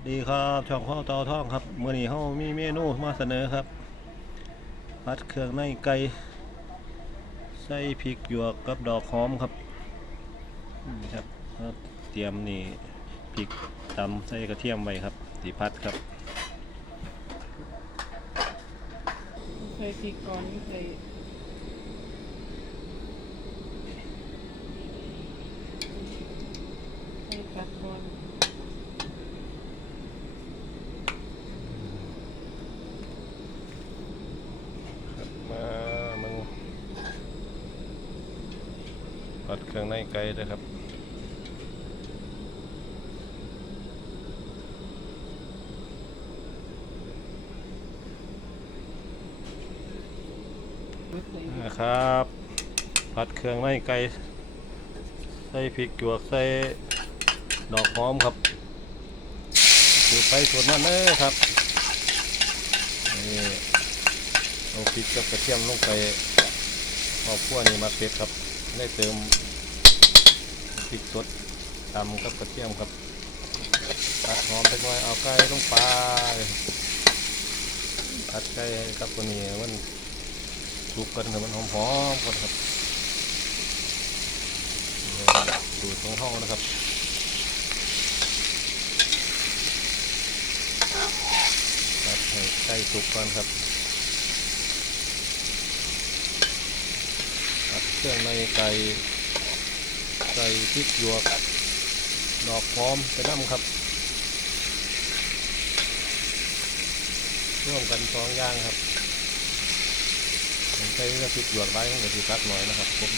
วัสดีครับช่องข้าวเตาท่องครับมื่อนี้เขามีเมนูมาเสนอครับผัดเครื่องในไก่ใส่พริกหยวกกับดอกหอมครับนะครับเตรียมนี่พริกตำใส่กระเทียมไว้ครับสีพัดครับเคยพริกก่อนไม่เคยเคยตัดก่อน มามึง เครื่องในไก่เลยครับนะครับผัดเครื่องในไก่ใส่พริกหยวกใส่ดอกหอมครับสูตรไปสูตรมันเด้อครับนี่เอาพริกกับกระเทียมลงไปพอพัวนี่มาเผ็ดครับ ได้เติม พริกสดตำกับกระเทียมครับตัดหอมไปหน่อยเอาไก่ลงไปตัดไก่กับตัวนี้มันสุกกันให้มันหอมๆก่อนครับดูดของห้องนะครับตัดให้ใกล้สุกก่อนครับตัดเครื่องในไก่ ใส่พริกหยวก ดอกหอมไปน้ำครับร่วมกันสองอย่างครับผมใช้น้ำพริกหยวกไว้ตั้งแต่ที่คัดหน่อยนะครับผม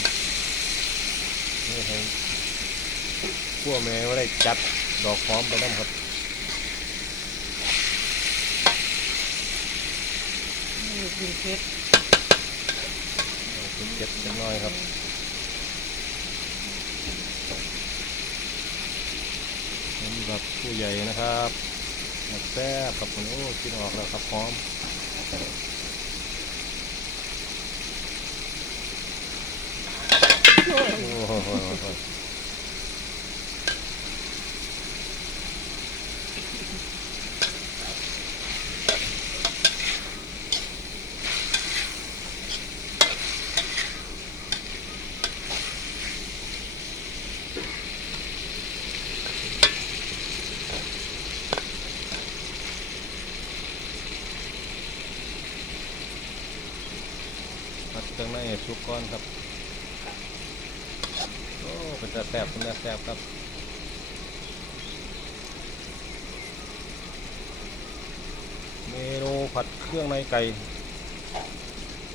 นี่ให้ขั้วแม่ไว้ได้จัดดอกหอมไปน้ำครับไม่กินเผ็ดเอาไปเก็บจังน้อยครับ รับผู้ใหญ่นะครับแซ่บกับคนโอ้กินออกแล้วครับพร้อมโอ้ ผัดเครื่องในสุกก่อนครับโอ้เป็นตาแซ่บเป็นตาแซ่บครับเมนูผัดเครื่องในไก่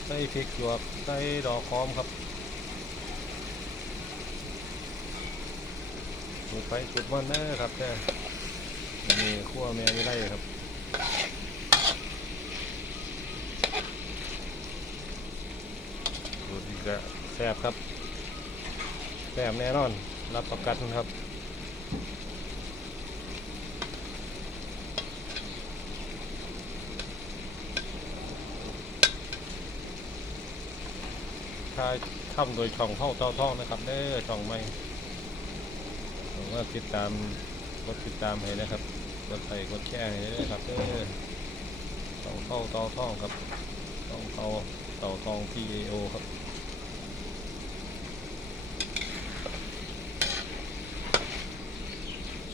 ใส่พริกหยวกใส่ดอกหอมครับสูตรไปสูตรมันเด้อครับแต่นี่ขั้วแม่ไม่ได้ครับสูตรนี้ ก็แซ่บครับแซ่บแน่นอน รับประกันครับถ้าทำโดยช่องเข้าเต้าท่องนะครับเด้อช่องไม่ผมว่าติดตามกดติดตามให้นะครับกดไลค์กดแชร์ให้ด้วยครับเด้อช่องเข้าเต้าท่องครับช่องเข้าเต้าท่องที่โอครับ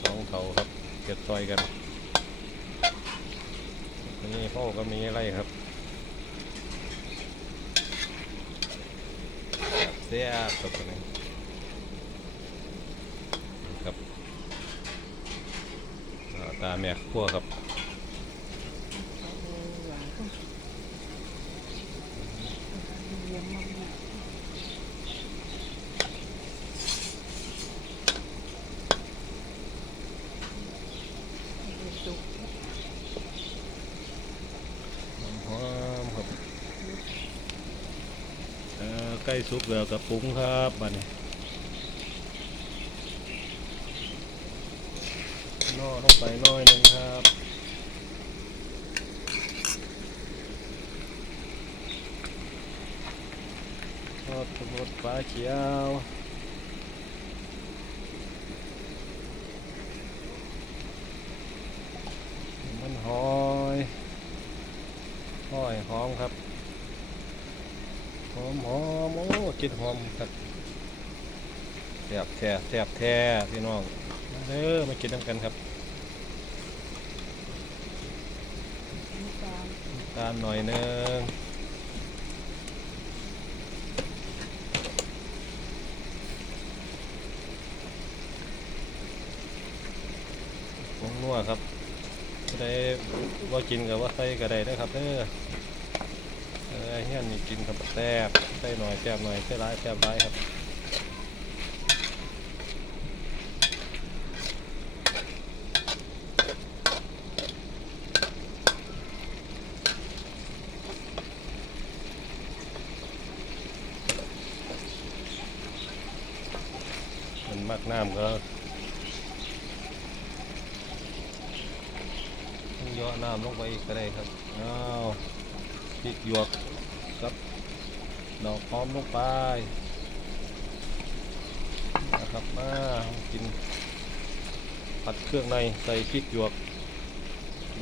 สอง เขาครับเก็บซอยกันนี่พ่อก็มีอะไรครับเสียตัวตัวนี้ครับตาแม่ขั้วครับ ใกล้สุกแล้วกับปรุงครับบัดนี้น่อลงไปน้อยหนึ่งครับทอดสมุดปลาเขียวมันหอยหอยหอมครับ อมหอมโอ้กินหอมครับแซ่บแท้แซ่บแท้พี่น้องเด้อมากินน้ำกันครับตามหน่อยหนึงผงนัวครับได้ว่ากินกับว่าใส่ก็ได้นะครับเด้อ เอเฮียนนี่กินกับแซ่บใส่หน่อยแซ่บหน่อยใส่ร้ายแซ่บร้ายครับมันมากน้ำก็ย่อน้ำลงไปอีกก็ได้ครับ อ้าวพริกหยวก กับดอกหอมลงไปนะครับมากินผัดเครื่องในใส่พริกหยวก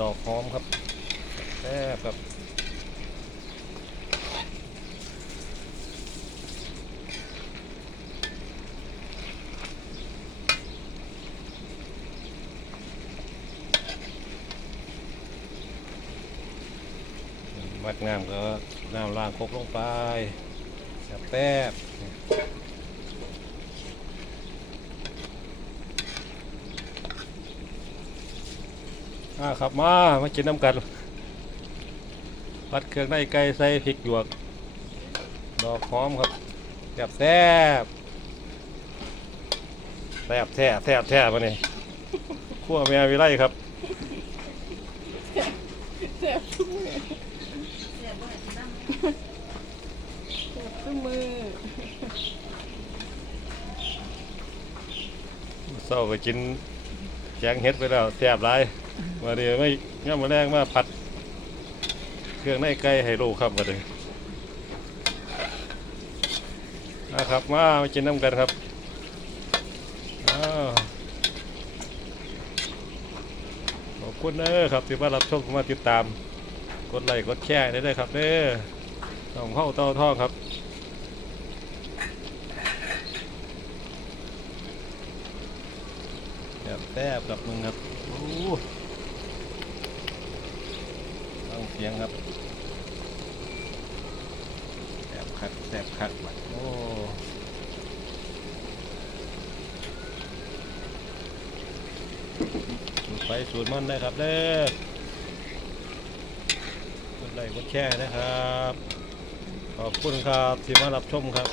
ดอกหอมครับแซ่บครับมักน้ำก็ น้ำล้างครกลงไปแป๊บอ่าครับมา มากินน้ำกันผัดเครื่องในไก่ใส่พริกหยวก ดอกหอมครับแซ่บแซ่บแซ่บแท้แซ่บแท้มาเนี่ยขั้วเมียวิไลครับแซ่บทุกมือแซ่บ ทุกมือเศร้าไปกินแกงเห็ดไปแล้วแซ่บหลายมาเดี๋ยวไม่ย่ำมาแรงมาผัด เครื่องในไก่ให้ลูกครับมาเดี๋ยวนะครับมามากินน้ำกันครับขอบคุณเด้อครับที่มารับชมมาติดตาม กดไลค์กดแชร์ได้เลยครับเด้อต้องเข้าเต้าท่องครับ แบบแซ่บกับมึงครับโอ้ฟังเสียงครับแซ่บคักแซ่บคักบัดโอ้สูตรไปสูตรมันได้ครับเด้อกดไลค์กดแชร์นะครับ ขอบคุณครับที่มารับชมครับ